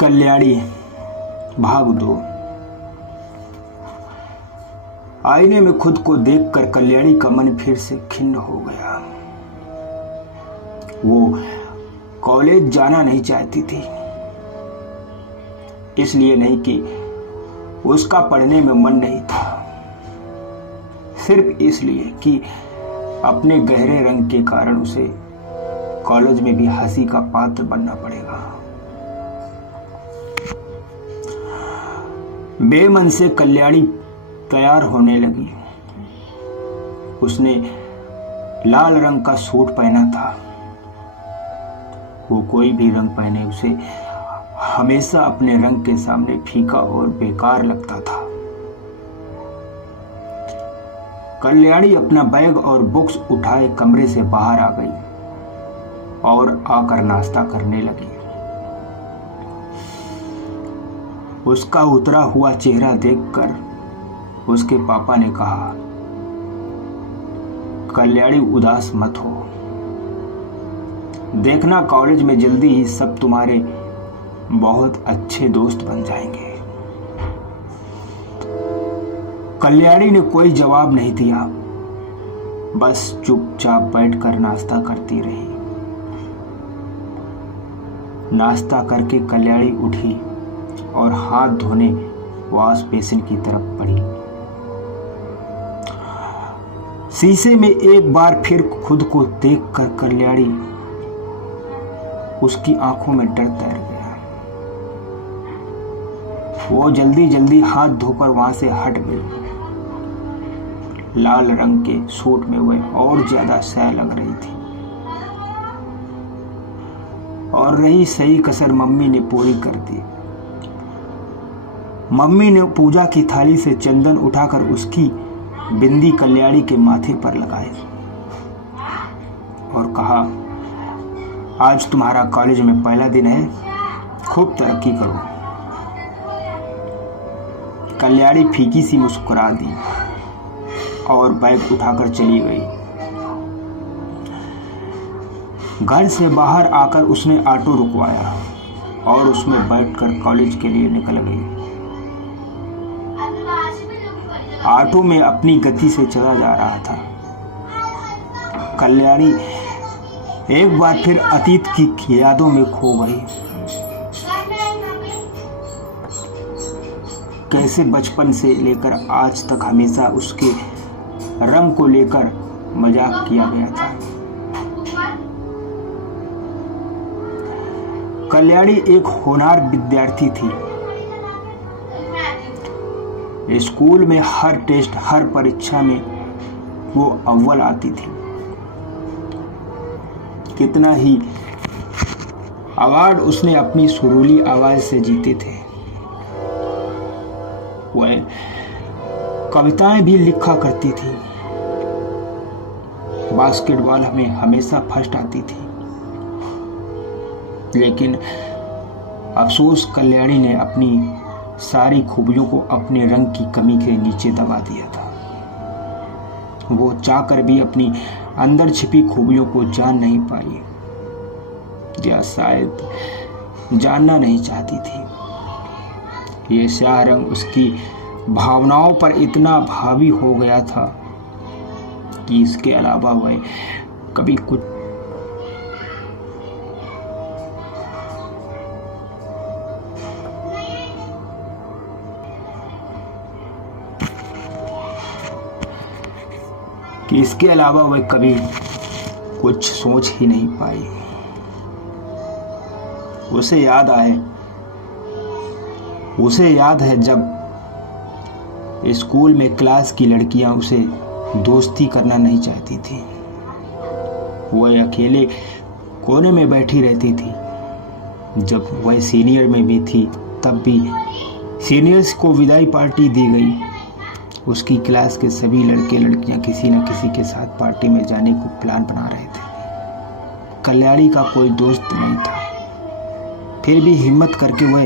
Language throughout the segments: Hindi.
कल्याणी भाग 2। आईने में खुद को देखकर कल्याणी का मन फिर से खिन्न हो गया। वो कॉलेज जाना नहीं चाहती थी, इसलिए नहीं कि उसका पढ़ने में मन नहीं था, सिर्फ इसलिए कि अपने गहरे रंग के कारण उसे कॉलेज में भी हंसी का पात्र बनना पड़ेगा। बेमन से कल्याणी तैयार होने लगी। उसने लाल रंग का सूट पहना था। वो कोई भी रंग पहने उसे हमेशा अपने रंग के सामने फीका और बेकार लगता था। कल्याणी अपना बैग और बुक्स उठाए कमरे से बाहर आ गई और आकर नाश्ता करने लगी। उसका उतरा हुआ चेहरा देखकर उसके पापा ने कहा, कल्याणी उदास मत हो, देखना कॉलेज में जल्दी ही सब तुम्हारे बहुत अच्छे दोस्त बन जाएंगे। कल्याणी ने कोई जवाब नहीं दिया, बस चुपचाप बैठकर नाश्ता करती रही। नाश्ता करके कल्याणी उठी और हाथ धोने वॉश बेसिन की तरफ बढ़ी। शीशे में एक बार फिर खुद को देखकर कल्याणी उसकी आंखों में डर तैर गया। वो जल्दी जल्दी हाथ धोकर वहां से हट गई। लाल रंग के सूट में वह और ज्यादा सह लग रही थी। और रही सही कसर मम्मी ने पूरी कर दी। मम्मी ने पूजा की थाली से चंदन उठाकर उसकी बिंदी कल्याणी के माथे पर लगाए और कहा, आज तुम्हारा कॉलेज में पहला दिन है, खूब तरक्की करो। कल्याणी फीकी सी मुस्कुरा दी और बैग उठाकर चली गई। घर से बाहर आकर उसने ऑटो रुकवाया और उसमें बैठकर कॉलेज के लिए निकल गई। ऑटो में अपनी गति से चला जा रहा था। कल्याणी एक बार फिर अतीत की यादों में खो गई। कैसे बचपन से लेकर आज तक हमेशा उसके रंग को लेकर मजाक किया गया था। कल्याणी एक होनहार विद्यार्थी थी। स्कूल में हर टेस्ट, हर परीक्षा में वो अव्वल आती थी। कितना ही अवार्ड उसने अपनी सुरीली आवाज से जीते थे। वह कविताएं भी लिखा करती थी। बास्केटबॉल में हमेशा फर्स्ट आती थी। लेकिन अफसोस कल्याणी ने अपनी सारी खूबियों को अपने रंग की कमी के नीचे दबा दिया था। वो चाहकर भी अपनी अंदर छिपी खूबियों को जान नहीं पाई, या शायद जानना नहीं चाहती थी। ये स्याह रंग उसकी भावनाओं पर इतना हावी हो गया था कि इसके अलावा वह कभी कुछ सोच ही नहीं पाई। उसे याद है जब स्कूल में क्लास की लड़कियां उसे दोस्ती करना नहीं चाहती थी। वह अकेले कोने में बैठी रहती थी। जब वह सीनियर में भी थी तब भी सीनियर्स को विदाई पार्टी दी गई। उसकी क्लास के सभी लड़के लड़कियां किसी न किसी के साथ पार्टी में जाने को प्लान बना रहे थे। कल्याणी का कोई दोस्त नहीं था। फिर भी हिम्मत करके वह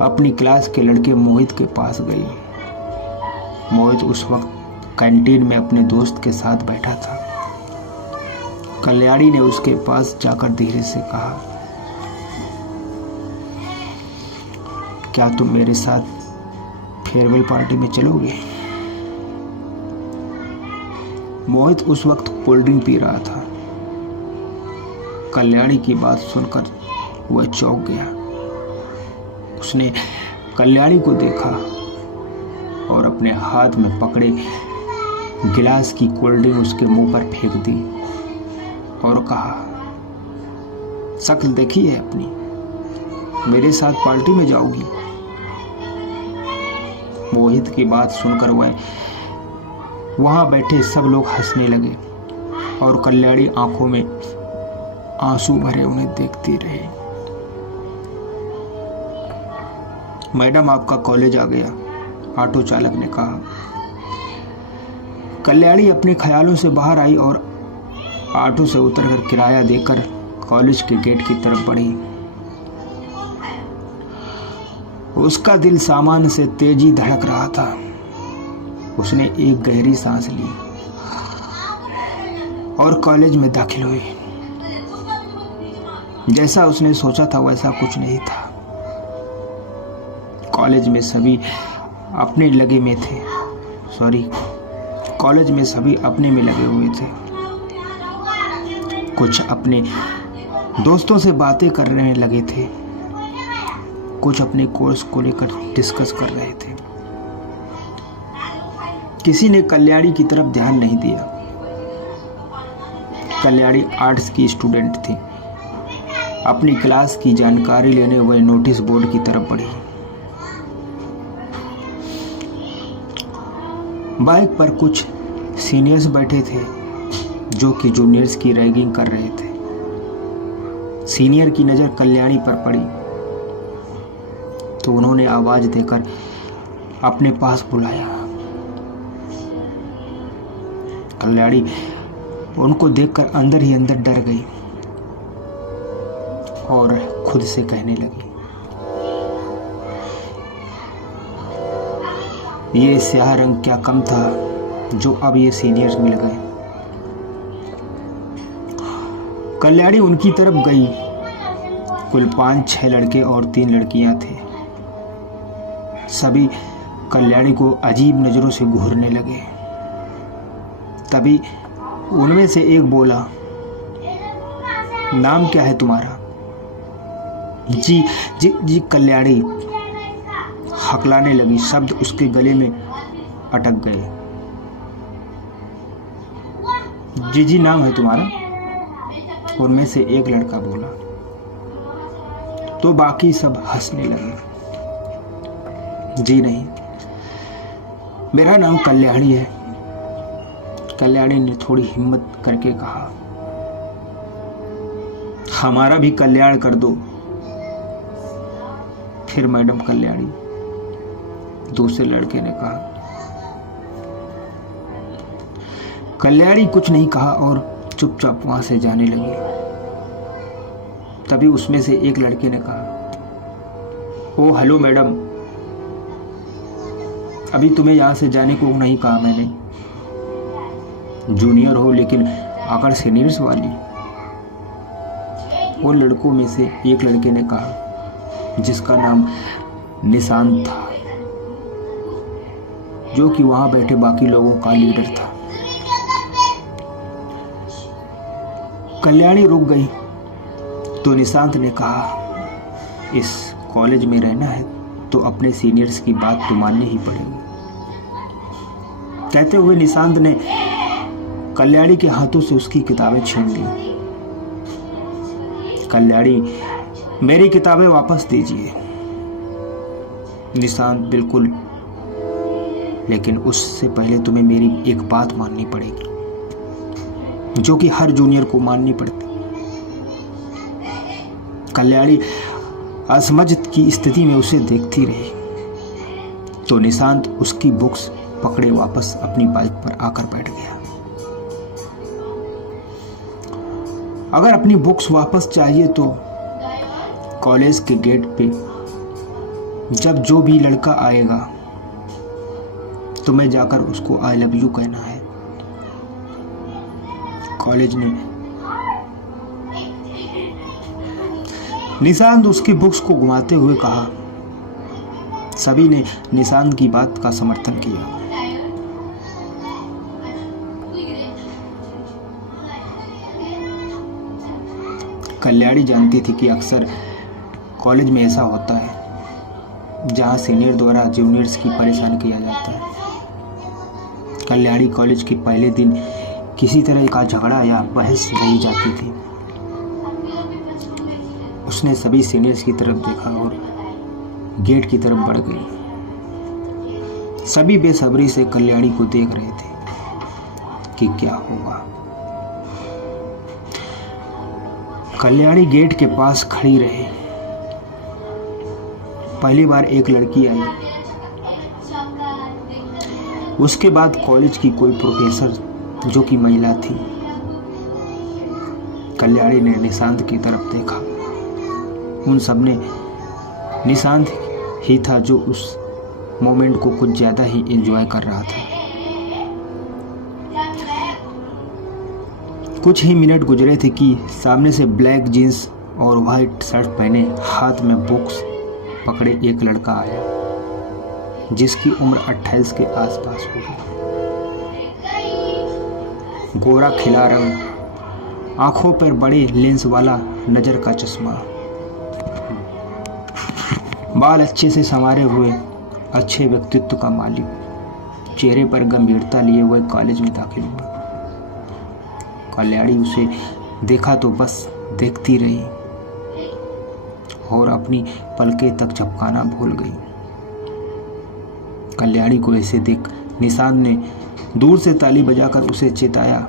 अपनी क्लास के लड़के मोहित के पास गई। मोहित उस वक्त कैंटीन में अपने दोस्त के साथ बैठा था। कल्याणी ने उसके पास जाकर धीरे से कहा, क्या तुम मेरे साथ फेयरवेल पार्टी में चलोगे? मोहित उस वक्त कोल्ड ड्रिंक पी रहा था। कल्याणी की बात सुनकर वह चौंक गया। उसने कल्याणी को देखा और अपने हाथ में पकड़े गिलास की कोल्ड ड्रिंक उसके मुंह पर फेंक दी और कहा, शक्ल देखी है अपनी, मेरे साथ पार्टी में जाओगी? मोहित की बात सुनकर वह वहां बैठे सब लोग हंसने लगे और कल्याणी आंखों में आंसू भरे उन्हें देखती रही। मैडम, आपका कॉलेज आ गया, ऑटो चालक ने कहा। कल्याणी अपने ख्यालों से बाहर आई और ऑटो से उतरकर किराया देकर कॉलेज के गेट की तरफ बढ़ी। उसका दिल सामान्य से तेजी धड़क रहा था। उसने एक गहरी सांस ली और कॉलेज में दाखिल हुई। जैसा उसने सोचा था वैसा कुछ नहीं था। कॉलेज में सभी अपने अपने में लगे हुए थे। कुछ अपने दोस्तों से बातें करने लगे थे, कुछ अपने कोर्स को लेकर डिस्कस कर रहे थे। किसी ने कल्याणी की तरफ ध्यान नहीं दिया। कल्याणी आर्ट्स की स्टूडेंट थी। अपनी क्लास की जानकारी लेने वह नोटिस बोर्ड की तरफ बढ़ी। बाइक पर कुछ सीनियर्स बैठे थे जो कि जूनियर्स की रैगिंग कर रहे थे। सीनियर की नजर कल्याणी पर पड़ी तो उन्होंने आवाज देकर अपने पास बुलाया। कल्याणी उनको देखकर अंदर ही अंदर डर गई और खुद से कहने लगी, ये स्याह रंग क्या कम था जो अब ये सीनियर्स मिल गए। कल्याणी उनकी तरफ गई। कुल 5-6 लड़के और 3 लड़कियां थे। सभी कल्याणी को अजीब नजरों से घूरने लगे। तभी उनमें से एक बोला, नाम क्या है तुम्हारा? जी जी जी कल्याणी हकलाने लगी। शब्द उसके गले में अटक गए। जी जी नाम है तुम्हारा? उनमें से एक लड़का बोला तो बाकी सब हंसने लगे। जी नहीं, मेरा नाम कल्याणी है। कल्याणी ने थोड़ी हिम्मत करके कहा, हमारा भी कल्याण कर दो। फिर मैडम कल्याणी, दूसरे लड़के ने कहा। कल्याणी कुछ नहीं कहा और चुपचाप वहां से जाने लगी। तभी उसमें से एक लड़के ने कहा, ओ हेलो मैडम, अभी तुम्हें यहां से जाने को नहीं कहा मैंने। जूनियर हो लेकिन आकर सीनियर्स वाली। उन लड़कों में से एक लड़के ने कहा, जिसका नाम निशांत था, जो कि वहां बैठे बाकी लोगों का लीडर था। कल्याणी रुक गई तो निशांत ने कहा, इस कॉलेज में रहना है तो अपने सीनियर्स की बात तो माननी ही पड़ेगी। कहते हुए निशांत ने कल्याणी के हाथों से उसकी किताबें छीन ली। कल्याणी, मेरी किताबें वापस दीजिए। निशांत, बिल्कुल, लेकिन उससे पहले तुम्हें मेरी एक बात माननी पड़ेगी जो कि हर जूनियर को माननी पड़ती। कल्याणी असमझ की स्थिति में उसे देखती रही तो निशांत उसकी बुक्स पकड़े वापस अपनी बाइक पर आकर बैठ गया। अगर अपनी बुक्स वापस चाहिए तो कॉलेज के गेट पे जब जो भी लड़का आएगा तो मैं जाकर उसको आई लव यू कहना है। कॉलेज ने निशांत उसकी बुक्स को घुमाते हुए कहा, सभी ने निशांत की बात का समर्थन किया। कल्याणी जानती थी कि अक्सर कॉलेज में ऐसा होता है जहां सीनियर द्वारा जूनियर्स की परेशान किया जाता है। कल्याणी कॉलेज के पहले दिन किसी तरह का झगड़ा या बहस नहीं जाती थी। उसने सभी सीनियर्स की तरफ देखा और गेट की तरफ बढ़ गई। सभी बेसब्री से कल्याणी को देख रहे थे कि क्या होगा। कल्याणी गेट के पास खड़ी रही। पहली बार एक लड़की आई, उसके बाद कॉलेज की कोई प्रोफेसर जो कि महिला थी। कल्याणी ने निशांत की तरफ देखा। उन सब ने निशांत ही था जो उस मोमेंट को कुछ ज्यादा ही एंजॉय कर रहा था। कुछ ही मिनट गुजरे थे कि सामने से ब्लैक जीन्स और वाइट शर्ट पहने हाथ में बुक्स पकड़े एक लड़का आया जिसकी उम्र 28 के आसपास होगी। गोरा खिला रंग, आंखों पर बड़े लेंस वाला नजर का चश्मा, बाल अच्छे से संवारे हुए, अच्छे व्यक्तित्व का मालिक। चेहरे पर गंभीरता लिए हुए कॉलेज में दाखिल हुआ। कल्याणी उसे देखा तो बस देखती रही और अपनी पलकें तक झपकाना भूल गई। कल्याणी को ऐसे देख निशांत ने दूर से ताली बजाकर उसे चेताया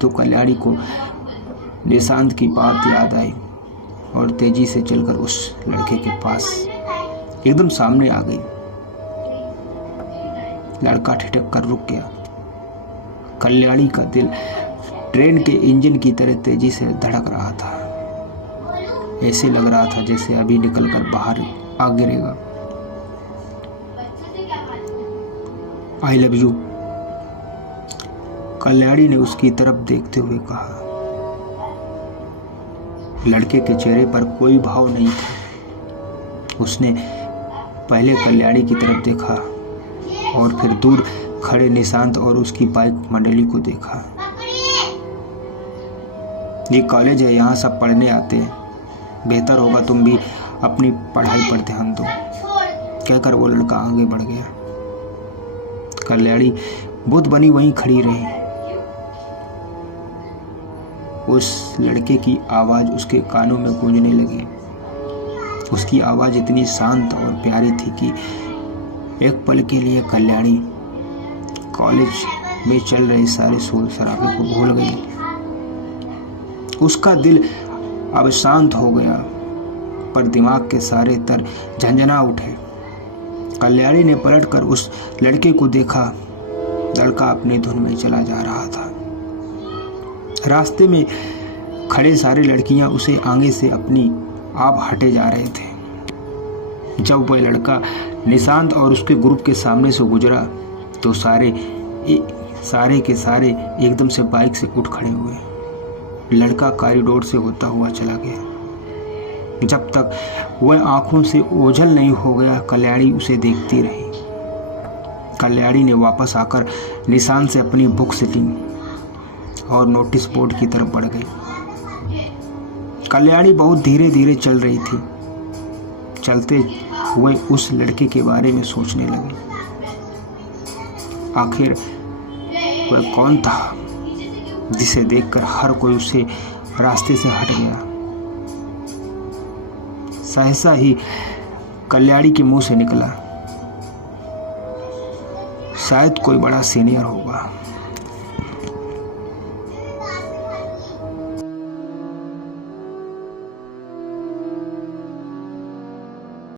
तो कल्याणी को निशांत की बात याद आई और तेजी से चलकर उस लड़के के पास एकदम सामने आ गई। लड़का ठिठक कर रुक गया। कल्याणी का दिल ट्रेन के इंजन की तरह तेजी से धड़क रहा था। ऐसे लग रहा था जैसे अभी निकलकर बाहर आ गिरेगा। आई लव यू, कल्याणी ने उसकी तरफ देखते हुए कहा। लड़के के चेहरे पर कोई भाव नहीं था। उसने पहले कल्याणी की तरफ देखा और फिर दूर खड़े निशांत और उसकी बाइक मंडली को देखा। ये कॉलेज है, यहाँ सब पढ़ने आते हैं, बेहतर होगा तुम भी अपनी पढ़ाई पर ध्यान दो, कहकर वो लड़का आगे बढ़ गया। कल्याणी बुद्ध बनी वहीं खड़ी रही। उस लड़के की आवाज उसके कानों में गूंजने लगी। उसकी आवाज इतनी शांत और प्यारी थी कि एक पल के लिए कल्याणी कॉलेज में चल रहे सारे शोर शराबे को भूल गई। उसका दिल अब शांत हो गया पर दिमाग के सारे तर झंझना उठे। कल्याणी ने पलटकर उस लड़के को देखा। लड़का अपनी धुन में चला जा रहा था। रास्ते में खड़े सारे लड़कियां उसे आगे से अपनी आप हटे जा रहे थे। जब वह लड़का निशांत और उसके ग्रुप के सामने से गुजरा तो सारे के सारे एकदम से बाइक से उठ खड़े हुए। लड़का कॉरिडोर से होता हुआ चला गया। जब तक वह आंखों से ओझल नहीं हो गया, कल्याणी उसे देखती रही। कल्याणी ने वापस आकर निशांत से अपनी बुक्स ली और नोटिस बोर्ड की तरफ बढ़ गई। कल्याणी बहुत धीरे धीरे चल रही थी। चलते हुए उस लड़के के बारे में सोचने लगी। आखिर वह कौन था जिसे देखकर हर कोई उसे रास्ते से हट गया। सहसा ही कल्याणी के मुंह से निकला, शायद कोई बड़ा सीनियर होगा।